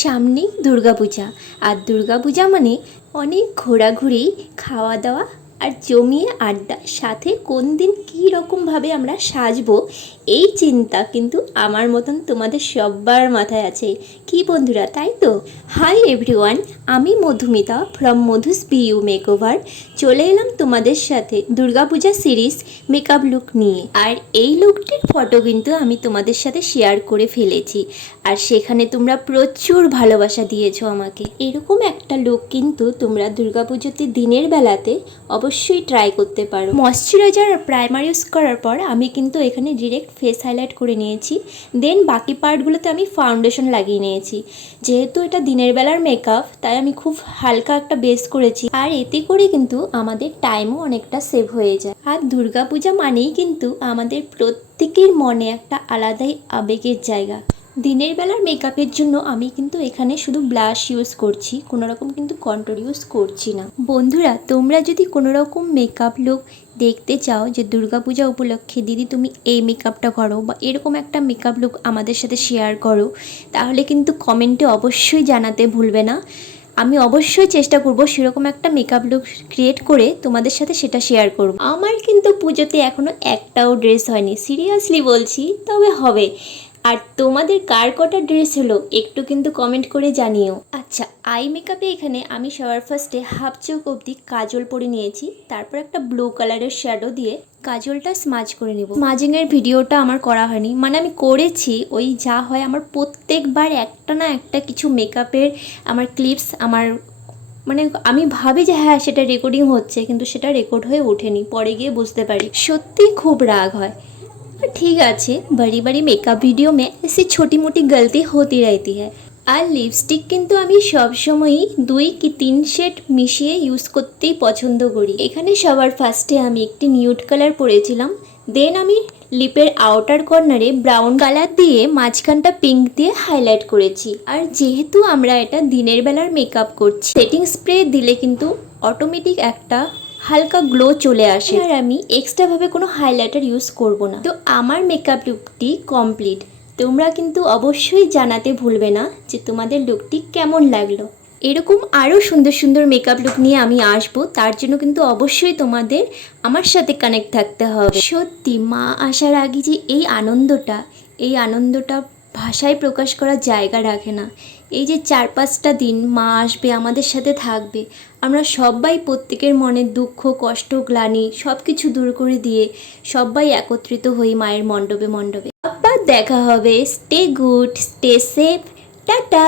সামনেই দুর্গাপূজা। আর দুর্গাপূজা মানে অনেক ঘোরাঘুরি, খাওয়া দাওয়া আর জমিয়ে আড্ডা, সাথে কোন দিন কী রকমভাবে আমরা সাজবো এই চিন্তা কিন্তু আমার মতন তোমাদের সবার মাথায় আছে। কি বন্ধুরা, তাই তো? হাই এভরিওয়ান, আমি Madhumita from Madhu's BU makeover চলে এলাম তোমাদের সাথে দুর্গাপূজা সিরিজ মেকআপ লুক নিয়ে। আর এই লুকটির ফটো কিন্তু আমি তোমাদের সাথে শেয়ার করে ফেলেছি, আর সেখানে তোমরা প্রচুর ভালোবাসা দিয়েছো আমাকে। এরকম একটা লুক কিন্তু তোমরা দুর্গাপুজোতে দিনের বেলাতে অবশ্যই ট্রাই করতে পারো। ময়শ্চারাইজার আর প্রাইমার ইউজ করার পর আমি কিন্তু এখানে ডিরেক্ট ফেস হাইলাইট করে নিয়েছি। দেন বাকি পার্টগুলোতে আমি ফাউন্ডেশন লাগিয়ে নিয়েছি। যেহেতু এটা দিনের বেলার মেকআপ, তাই আমি খুব হালকা একটা বেস করেছি, আর এতে করে কিন্তু আমাদের টাইমও অনেকটা সেভ হয়ে যায়। আর দুর্গাপূজা মানেই কিন্তু আমাদের প্রত্যেকের মনে একটা আলাদাই আবেগের জায়গা। দিনের বেলার মেকআপের জন্য আমি কিন্তু এখানে শুধু ব্লাশ ইউজ করছি, কোনো রকম কিন্তু কন্ট্রোল ইউজ করছি না। বন্ধুরা, তোমরা যদি কোনো রকম মেকআপ লুক দেখতে চাও যে দুর্গাপূজা উপলক্ষে দিদি তুমি এই মেকআপটা করো, বা এরকম একটা মেকআপ লুক আমাদের সাথে শেয়ার করো, তাহলে কিন্তু কমেন্টে অবশ্যই জানাতে ভুলবে না। আমি অবশ্যই চেষ্টা করব সেরকম একটা মেকআপ লুক ক্রিয়েট করে তোমাদের সাথে সেটা শেয়ার করব। আমার কিন্তু পুজোতে এখনও একটাও ড্রেস হয়নি, সিরিয়াসলি বলছি, তবে হবে। আর তোমাদের কার কটা ড্রেস হলো একটু কিন্তু কমেন্ট করে জানিও। আচ্ছা, আই মেকআপে এখানে আমি সবার ফার্স্টে হাফ চোখ অবধি কাজল পরে নিয়েছি, তারপর একটা ব্লু কালারের শ্যাডো দিয়ে কাজলটা স্মাজ করে নেব। স্মাজিংয়ের ভিডিওটা আমার করা হয়নি, মানে আমি করেছি, ওই যা হয় আমার প্রত্যেকবার একটা না একটা কিছু মেকআপের আমার ক্লিপস আমার মানে আমি ভাবি যে হ্যাঁ সেটা রেকর্ডিং হচ্ছে, কিন্তু সেটা রেকর্ড হয়ে ওঠেনি, পরে গিয়ে বুঝতে পারি। সত্যি খুব রাগ হয়। ठीक আছে, बड़ी बड़ी मेकअप वीडियो में ऐसी छोटी मोटी गलती होती रहती है। আর লিপস্টিক কিন্তু আমি সবসময়ই 2 কি 3 শেড মিশিয়ে ইউজ করতেই পছন্দ করি। এখানে সবার ফার্স্টে আমি একটি নিউড কালার পরেছিলাম, দেন আমি লিপের আউটার কর্নারে ব্রাউন কালার দিয়ে মাঝখানটা পিঙ্ক দিয়ে হাইলাইট করেছি। আর যেহেতু আমরা এটা দিনের বেলার মেকআপ করছি, সেটিং স্প্রে দিলে কিন্তু অটোমেটিক একটা হালকা গ্লো চলে আসে, আর আমি এক্সট্রাভাবে কোনো হাইলাইটার ইউজ করব না। তো আমার মেকআপ লুকটি কমপ্লিট। তোমরা কিন্তু অবশ্যই জানাতে ভুলবে না যে তোমাদের লুকটি কেমন লাগলো। এরকম আরও সুন্দর সুন্দর মেকআপ লুক নিয়ে আমি আসবো, তার জন্য কিন্তু অবশ্যই তোমাদের আমার সাথে কানেক্ট থাকতে হবে। সত্যি মা আসার আগে যে এই আনন্দটা ভাষায় প্রকাশ করার জায়গা রাখে না। এই যে 4-5টা দিন মা আসবে, আমাদের সাথে থাকবে, আমরা সবাই প্রত্যেকের মনের দুঃখ কষ্ট গ্লানি সব কিছু দূর করে দিয়ে সবাই একত্রিত হই মায়ের মণ্ডপে। আবার দেখা হবে। Stay good, stay safe, tata.